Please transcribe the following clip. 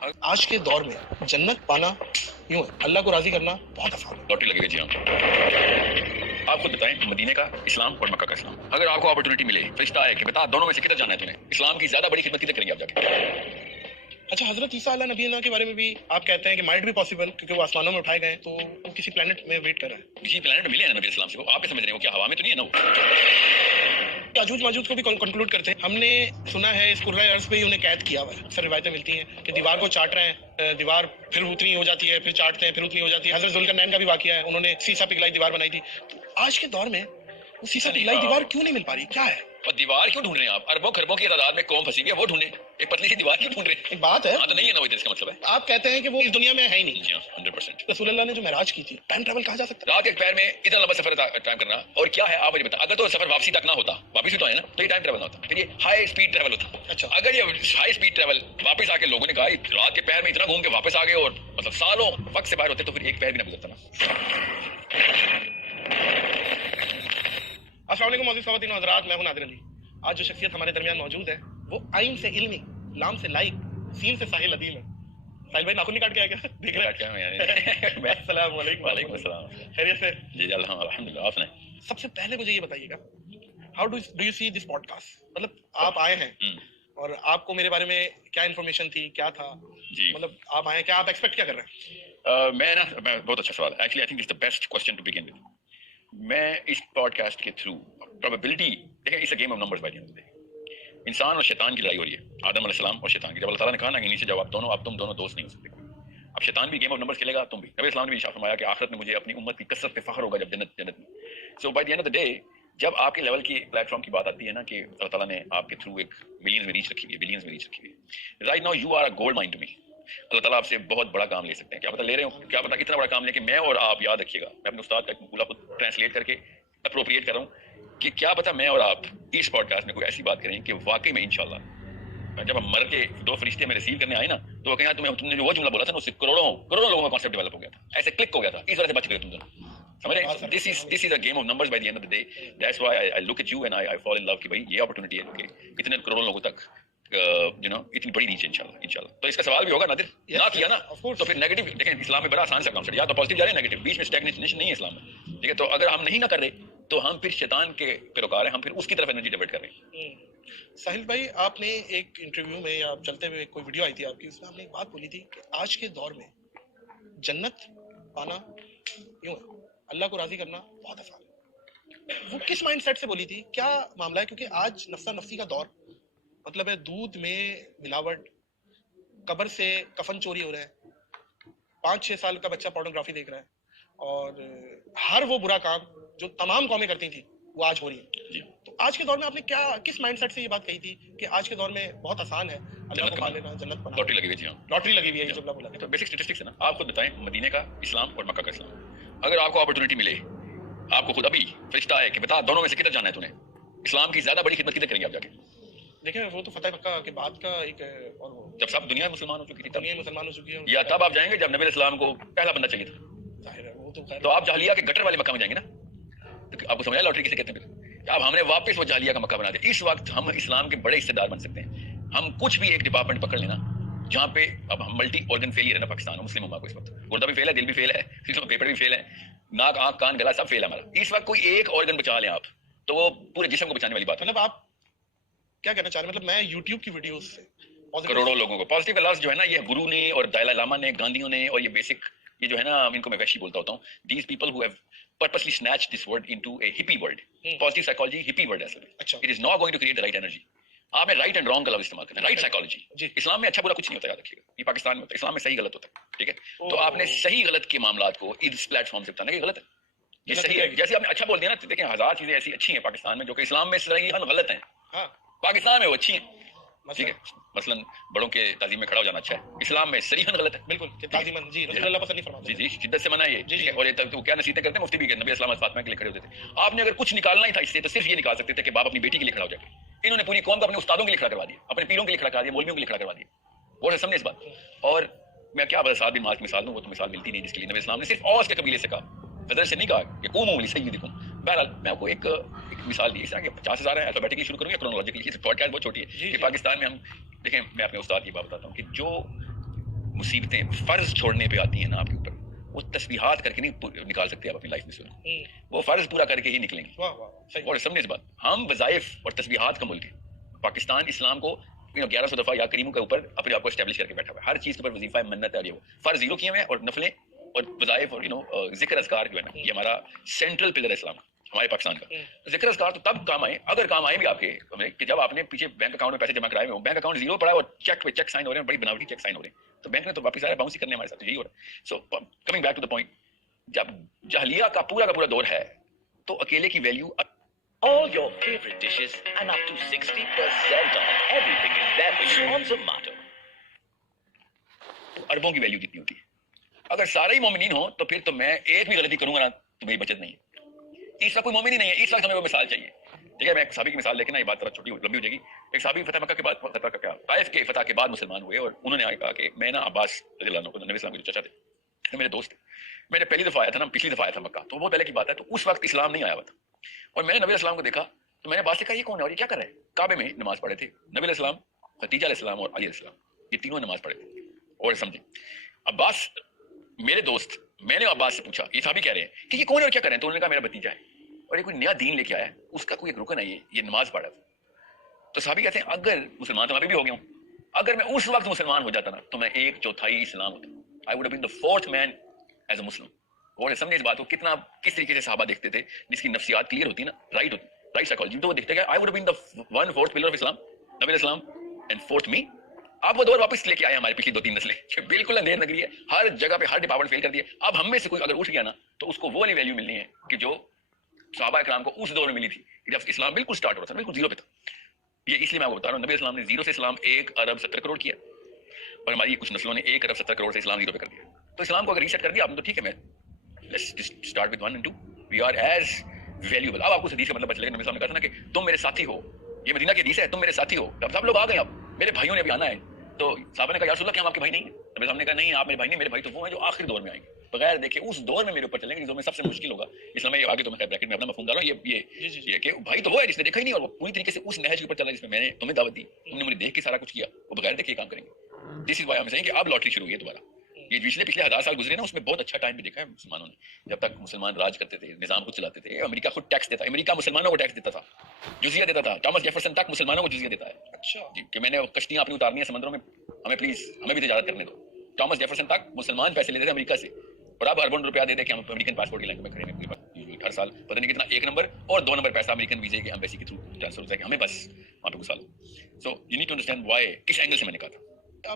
آج کے دور میں جنت پانا یوں ہے، اللہ کو راضی کرنا بہت آسان ہے. لاٹری لگے گا. جی ہاں. آپ خود بتائیں مدینے کا اسلام اور مکہ کا اسلام. اگر آپ کو اپرچونٹی ملے, فرشتہ آئے کہ بتا دونوں میں سے کدھر جانا ہے تمہیں, اسلام کی زیادہ بڑی خدمت کدھر کریں گے آپ جا کے؟ اچھا, حضرت عیسیٰ علیہ نبی اللہ کے بارے میں بھی آپ کہتے ہیں کہ مائٹ بھی پاسبل کیونکہ وہ آسمانوں میں اٹھائے گئے, تو وہ کسی پلانٹ میں ویٹ کر رہا ہے. کسی پلانٹ میں ملے ہیں نبی اسلام سے, وہ آپ سمجھ رہے ہیں وہ کیا ہوا میں تو نہیں ہے نا وہ. یاجوج ماجوج کو بھی کنکلوڈ کرتے ہیں. ہم نے سنا ہے اس کرۂ ارض پہ ہی انہیں قید کیا ہوا ہے. اکثر روایتیں ملتی ہیں کہ دیوار کو چاٹ رہے ہیں, دیوار پھر اتنی ہو جاتی ہے, پھر چاٹتے ہیں, پھر اتنی ہو جاتی ہے. حضرت ذوالقرنین کا بھی واقعہ ہے, انہوں نے سیسا پگھلائی دیوار بنائی تھی. آج کے دور میں وہ سیسا پگھلائی دیوار کیوں نہیں مل پا رہی, کیا ہے؟ اور دیوار کیوں ڈھونڈ رہے ہیں آپ؟ اربوں خربوں کی تعداد میں قوم پھنسی ہوئی ہے, وہ ڈھونڈیں. ایک پتلی سی دیوار کیوں ڈھونڈ رہے ہیں؟ ایک بات ہے, ہاں تو نہیں ہے نا, وہ اس کا مطلب ہے آپ کہتے ہیں کہ وہ اس دنیا میں ہے ہی نہیں. جی ہاں 100%. رسول اللہ نے جو معراج کی تھی, ٹائم ٹریول کہا جا سکتا ہے. رات ایک پیر میں اتنا لمبا سفر ٹائم کرنا, اور کیا ہے آپ مجھے بتائیں. اگر تو سفر واپسی تک نہ ہوتا, واپس بھی تو ہے نا, تو یہ ٹائم ٹریول نہ ہوتا, پھر یہ ہائی اسپیڈ ٹریول ہوتا. اچھا, اگر یہ ہائی اسپیڈ ٹریول واپس آ کے لوگوں نے کہا رات کے پیر میں اتنا گھوم کے واپس آ گئے اور مطلب سالوں وقت سے باہر ہوتے, تو پھر ایک پیر بھی نہ گزرتا نا. السلام علیکم معزز خواتین و حضرات, میں ہوں نادر علی. آج جو شخصیت ہمارے درمیان موجود ہے وہ عین سے علمی, لام سے لائق, سین سے ساحل عدیم ہے. ساحل بھائی ناخن نہیں کاٹ کے آئے کیا؟ دیکھ رہے ہیں. السلام علیکم. وعلیکم السلام. خیریت سے؟ جی الحمدللہ. آپ سنائیں. سب سے پہلے مجھے یہ بتائیے گا, how do you see this podcast, مطلب آپ آئے ہیں اور آپ کو میرے بارے میں کیا انفارمیشن تھی, کیا تھا, جی مطلب آپ آئے, کیا آپ ایکسپیکٹ کیا کر رہے ہیں؟ میں بہت اچھا سوال ہے. Actually I think this the best question to begin with. میں اس پوڈ کاسٹ کے تھرو پروبیبلٹی دیکھیں, it's a game of numbers by the end of the day. انسان اور شیطان کی لڑائی ہو رہی ہے, آدم علیہ السلام اور شیطان کی. جب اللہ تعالیٰ نے کہا نا کہ نیچے جاؤ آپ دونوں, تم دونوں دوست نہیں ہو سکتے. اب شیطان بھی گیم آف نمبرز کھیلے گا, تم بھی. نبی اسلام نے بھی ارشاد فرمایا کہ آخرت میں مجھے اپنی امت کی کثرت پہ فخر ہوگا جب جنت میں. So by the end of the day, جب آپ کے لیول کی پلیٹ فارم کی بات آتی ہے نا کہ اللہ تعالیٰ نے آپ کے تھرو ایک ملینز میں ریچ رکھی ہوئی ہے, بلینز میں ریچ رکھی ہوئی ہے. Right now you are a gold mine to me. اللہ تعالیٰ آپ سے بہت بڑا کام لے سکتے ہیں. کیا پتہ لے رہے ہوں, کیا پتہ اتنا بڑا کام لے کہ میں اور آپ, یاد رکھیے گا, میں اپنے استاد کا پورا خود ٹرانسلیٹ کر کے اپروپریٹ کر رہا ہوں کہ کیا پتہ میں اور آپ اس پوڈ کاسٹ میں کوئی ایسی بات کریں کہ واقعی میں انشاءاللہ جب ہم مر کے دو فرشتے ہمیں ریسیو کرنے آئے نا, تو وہ کہیں تم نے جو وہ جملہ بولا تھا نا, اس سے کروڑوں لوگوں کا کانسیپٹ ڈیولپ ہو گیا تھا, ایسے کلک ہو گیا تھا. اس وجہ سے بچ گئے تم دونوں, سمجھ رہے ہیں. This is a game of numbers by the end of the day. That's why I look at you and I fall in love کہ بھائی یہ اپرچونٹی ہے کہ اتنے کروڑوں لوگوں تک اتنی بڑی ریچ ہے انشاءاللہ. تو اس کا سوال بھی ہوگا نادر, نہ کیا نا تو پھر نیگیٹو. دیکھیں اسلام میں بڑا آسان سا کانسیپٹ, یا تو پازیٹیو جا رہے ہیں, نیگیٹو, بیچ میں اسٹیگنیشن نہیں ہے اسلام میں. ٹھیک ہے, تو اگر ہم نہیں نہ کر رہے تو ہم پھر شیطان کے پیروکار ہیں, ہم پھر اس کی طرف انرجی ڈیورٹ کر رہے ہیں. ساحل بھائی, آپ نے ایک انٹرویو میں یا چلتے ہوئے کوئی ویڈیو آئی تھی آپ کی, اس میں آپ نے ایک بات بولی تھی کہ آج کے دور میں جنت پانا یوں ہے, اللہ کو راضی کرنا بہت آسان ہے. وہ کس مائنڈ سیٹ سے بولی تھی, کیا معاملہ ہے؟ کیونکہ آج نفسا نفسی کا دور, مطلب ہے دودھ میں ملاوٹ, قبر سے کفن چوری ہو رہا ہے, 5-6 سال کا بچہ پورنوگرافی دیکھ رہا ہے, اور ہر وہ برا کام جو تمام قومیں کرتی تھیں وہ آج ہو رہی ہے. تو آج کے دور میں آپ نے کیا, کس مائنڈ سیٹ سے یہ بات کہی تھی کہ آج کے دور میں بہت آسان ہے اللہ کو پا لینا, جنت پانا؟ لاٹری لگی ہوئی. جی ہاں, لاٹری لگی ہوئی ہے, یہ جملہ بولا. تو بیسک اسٹیٹسٹکس ہے نا. آپ خود بتائیں مدینے کا اسلام اور مکہ کا اسلام. اگر آپ کو اپرچونٹی ملے, آپ کو خود ابھی فرشتہ آئے کہ بتا دونوں میں سے کدھر جانا ہے تمہیں, اسلام کی زیادہ بڑی خدمت کدھر کریں گے آپ جا کے؟ دیکھیں وہ تو فتح مکہ کے بعد کا ایک, اور جب سب دنیا مسلمان ہو چکی تھی, دنیا مسلمان ہو چکی ہے, یا تب آپ جائیں گے جب نبی اسلام کو پہلا بندہ چاہیے تھا. ظاہر ہے وہ تو آپ جاہلیہ کے گٹر والے مکہ میں جائیں گے نا. آپ کو سمجھا لاٹری کسے کہتے ہیں؟ اب ہم نے واپس وہ جاہلیہ کا مکہ بنا دیا. اس وقت ہم اسلام کے بڑے حصے دار بن سکتے ہیں. ہم کچھ بھی ایک ڈپارٹمنٹ پکڑ لینا جہاں پہ اب ہم ملٹی آرگن فیلئر ہے نا پاکستان مسلم امہ کو. اس وقت گردہ بھی فیل ہے, دل بھی فیل ہے, پیپر بھی فیل ہے, ناک آنکھ کان گلا سب فیل ہے ہمارا. اس وقت کوئی ایک آرگن بچا لیں آپ تو وہ پورے جسم کو بچانے والی بات ہے. مطلب آپ کیا کہنا چاہ رہے ہیں؟ مطلب میں یوٹیوب کی ویڈیوز سے کروڑوں لوگوں کو پازیٹیو کا لفظ جو ہے نا, یہ گرو نے اور دلائی لاما نے, گاندھیوں نے, اور یہ بیسک یہ جو ہے نا, ان کو میں وحشی بولتا ہوتا ہوں. These people who have purposely snatched this word into a hippie world. Positive psychology hippie word ہے. It is not going to create the right energy. آپ نے رائٹ اینڈ رانگ کا لفظ استعمال کرنا ہے. رائٹ سائیکالوجی اسلام میں اچھا برا کچھ نہیں ہوتا, یاد رکھیے گا. یہ پاکستان میں ہوتا ہے, اسلام میں صحیح غلط ہوتا ہے. ٹھیک ہے, تو آپ نے صحیح غلط کے معاملات کو اس پلیٹ فارم سے بتانا کہ غلط ہے, یہ صحیح ہے. جیسے آپ نے اچھا بول دیا نا, دیکھیں ہزار چیزیں ایسی اچھی ہیں پاکستان میں جو کہ اسلام میں صحیح غلط ہیں, پاکستان میں وہ اچھی ہیں. ٹھیک ہے, مثلاً بڑوں کے تعظیم میں کھڑا ہو جانا اچھا ہے, اسلام میں صریحاً غلط ہے. بالکل تعظیم, جی رسول اللہ پسند نہیں فرماتے. جی شدت سے منع ہے یہ. اور یہ کیا نصیحتیں کرتے ہیں مفتی بھی, نبی اسلام فاطمہ کے لیے کھڑے ہوتے تھے. آپ نے اگر کچھ نکالنا ہی تھا اس سے تو صرف یہ نکال سکتے تھے کہ باپ اپنی بیٹی کے لیے کھڑا ہو جائے. انہوں نے پوری قوم کو اپنے استادوں کے لیے کھڑا کروا دیا, اپنے پیروں کے لیے کھڑا کروا دیا, مولویوں کے لیے کھڑا کروا دیا. وہ سمجھے اس بات. اور میں کیا بتا, سعد بن معاذ کی مثال دوں, وہ تو مثال ملتی نہیں جس کے لیے نبی اسلام نے صرف اوس کے قبیلے سے کہا, حضرت سے نہیں کہا کہ قوموا لسیدکم. بہرحال میں آپ کو ایک مثال دی, اس طرح کہ 50,000 ہے, الفابیٹکلی شروع کروں یا کرونالوجیکلی. اس پوڈ کاسٹ بہت چھوٹی ہے کہ پاکستان میں ہم دیکھیں, میں اپنے استاد کی بات بتاتا ہوں کہ جو مصیبتیں فرض چھوڑنے پہ آتی ہیں نا آپ کے اوپر, وہ تسبیحات کر کے نہیں نکال سکتے آپ اپنی لائف میں سے, وہ فرض پورا کر کے ہی نکلیں گے. اور سمجھے اس بات, ہم وظائف اور تسبیحات کا ملک ہے. پاکستان اسلام کو 1100 دفعہ یا کریموں کے اوپر اپنے آپ کو اسٹیبلش کر کے بیٹھا ہوا ہے. ہر چیز کے اوپر وظیفہ منت ہے, اور فرض زیرو کیے ہوئے ہیں, اور نفلیں اور وظائف اور ذکر اذکار جو ہے نا, یہ ہمارا سینٹرل پلر ہے اسلام کا, ہمارے پاکستان کا. ذکر اذکار تو تب کام آئے, اگر کام آئے بھی آپ کے, کہ جب آپ نے پیچھے بینک اکاؤنٹ میں پیسے جمع کرائے ہوئے, بینک اکاؤنٹ زیرو پڑا ہے اور چیک پہ چیک سائن ہو رہے ہیں, بڑی بناوٹی چیک سائن ہو رہے ہیں, تو بینک نے تو واپس آ رہا ہے, باؤنس ہی کرنے ہمارے ساتھ, یہی ہو رہا ہے. So coming back to the point, جب جاہلیہ کا پورا دور ہے تو اکیلے کی value, All your favorite dishes and up to 60% off everything in Beverage on Zomato. اربوں کی ویلیو کتنی ہوتی ہے. اگر سارے ہی مومنین ہوں تو پھر تو میں ایک بھی غلطی کروں گا نا تو میری بچت نہیں ہے. اس وقت کوئی مومن ہی نہیں ہے, اس وقت ہمیں وہ مثال چاہیے. ٹھیک ہے, میں ایک صحابی کی مثال لیکن یہ بات چھوٹی لمبی ہو جائے گی. ایک صحابی فتح مکہ کے بعد, فتح کا کیا, طائف کے فتح کے بعد مسلمان ہوئے, اور انہوں نے آگے کہا کہ میں نا عباس رضی اللہ عنہ, نبی اسلام کے جو چچا تھے, میرے دوست تھے, میں نے پہلی دفعہ آیا تھا نا, پچھلی دفعہ آیا تھا مکہ, تو وہ پہلے کی بات ہے, تو اس وقت اسلام نہیں آیا ہوا تھا, اور میں نے نبی اسلام کو دیکھا تو میں نے عباس سے کہا یہ کون ہے اور یہ کیا کر رہا ہے. کعبے میں نماز پڑھے تھے نبی علیہ السلام, ختیجہ علیہ السلام اور علی علیہ السلام, یہ تینوں نماز پڑھے تھے. اور سمجھے عباس میرے دوست, میں نے عباس سے پوچھا, یہ صحابی کہہ رہے ہیں کہ یہ کون ہے اور کیا کر رہے ہیں, تو انہوں نے کہا میرا بھتیجا ہے اور یہ کوئی نیا دین لے کے آیا ہے, اس کا کوئی ایک رکن ہے, یہ نماز پڑھ رہا تھا. تو صحابی کہتے ہیں اگر مسلمان, تو میں ابھی بھی ہو گیا ہوں, اگر میں اس وقت مسلمان ہو جاتا نا تو میں 1/4 اسلام ہوتا, I would have been the fourth man as a Muslim. اور سمجھے اس بات کو کتنا کس طریقے سے صحابہ دیکھتے تھے, جس کی نفسیات کلیئر ہوتی ہے نا, رائٹ ہوتی, رائٹ سائیکالوجی, تو وہ دیکھتے ہیں I would have been the 1/4 pillar of Islam, نبی علیہ السلام, and 4th me. اب وہ دور واپس لے کے آئے ہماری پچھلی 2-3 نسلیں, کہ بالکل اندھیر نگری ہے, ہر جگہ پہ ہر ڈپارٹمنٹ فیل کر دیا. اب ہم میں سے کوئی اگر اٹھ گیا نا تو اس کو وہ والی ویلیو ملنی ہے کہ جو صحابہ کرام کو اس دور میں ملی تھی, جب اسلام بالکل سٹارٹ ہو رہا تھا, بالکل زیرو پہ تھا. یہ اس لیے میں آپ کو بتا رہا ہوں, نبی اسلام نے زیرو سے اسلام 1 ارب 70 کروڑ کیا, اور ہماری کچھ نسلوں نے 1 ارب 70 کروڑ سے اسلام زیرو پہ کر دیا. تو اسلام کو اگر ریسیٹ کر دیا آپ نے تو ٹھیک ہے, میں let's start with 1 and 2, we are as valuable. اب آپ کو حدیث کا مطلب چلے گا, نبی اسلام نے کہا تھا نا کہ تم میرے ساتھی ہو, یہ مدینہ کی حدیث ہے, تم میرے ساتھی ہو. اب سب لوگ آ گئے, اب میرے بھائیوں نے بھی آنا ہے. تو صحابہ نے کہا یا رسول اللہ کیا ہم آپ کے بھائی نہیں ہیں, نبی اسلام نے کہا نہیں آپ میرے بھائی نہیں, میرے بھائی تو وہ ہیں جو آخری دور میں آئیں گے, بغیر دیکھے اس دور میں میرے اوپر چلیں گے جس دور میں سب سے مشکل ہوگا. اسلام میں آگے تو میں بریکٹ میں اپنا مفہوم ڈال رہا ہوں, یہ کہ بھائی تو وہ ہے جس نے دیکھا ہی نہیں, اور وہ پوری طریقے سے اس نہج کے اوپر چلا جس میں نے تمہیں دعوت دی, تم نے مجھے دیکھ کے سارا کچھ کیا, وہ بغیر دیکھے کام کریں گے. دس از وائی ہم سیئنگ کہ اب لاٹری شروع ہوئی ہے دوبارہ. یہ پچھلے 1000 سال گزرے نا, اس میں بہت اچھا ٹائم بھی دیکھا ہے مسلمانوں نے, جب تک مسلمان راج کرتے تھے, نظام خود چلاتے تھے. امریکہ خود ٹیکس دیتا, امریکہ مسلمانوں کو ٹیکس دیتا تھا, جزیہ دیتا تھا. ٹامس جیفرسن تک مسلمانوں کو جزیہ دیتا ہے. اچھا جی, کہ میں نے کشتیاں اپنی اتارنی ہیں سمندروں میں, ہمیں پلیز ہمیں بھی تجارت کرنے دو. ٹامس جیفرسن تک مسلمان پیسے لیتے تھے امریکہ سے, اور اب اربوں روپیہ دے دے کہ ہم امریکن پاسپورٹ کی لائن میں کھڑے ہیں ہر سال, پتہ نہیں کتنا 1 نمبر اور 2 نمبر پیسہ امریکن ویزے کے ایمبیسی کے تھرو ٹرانسفر ہوتا ہے کہ ہمیں بس وہاں پہ گھسا لو. So you need to understand why, کس اینگل سے میں نے کہا تھا.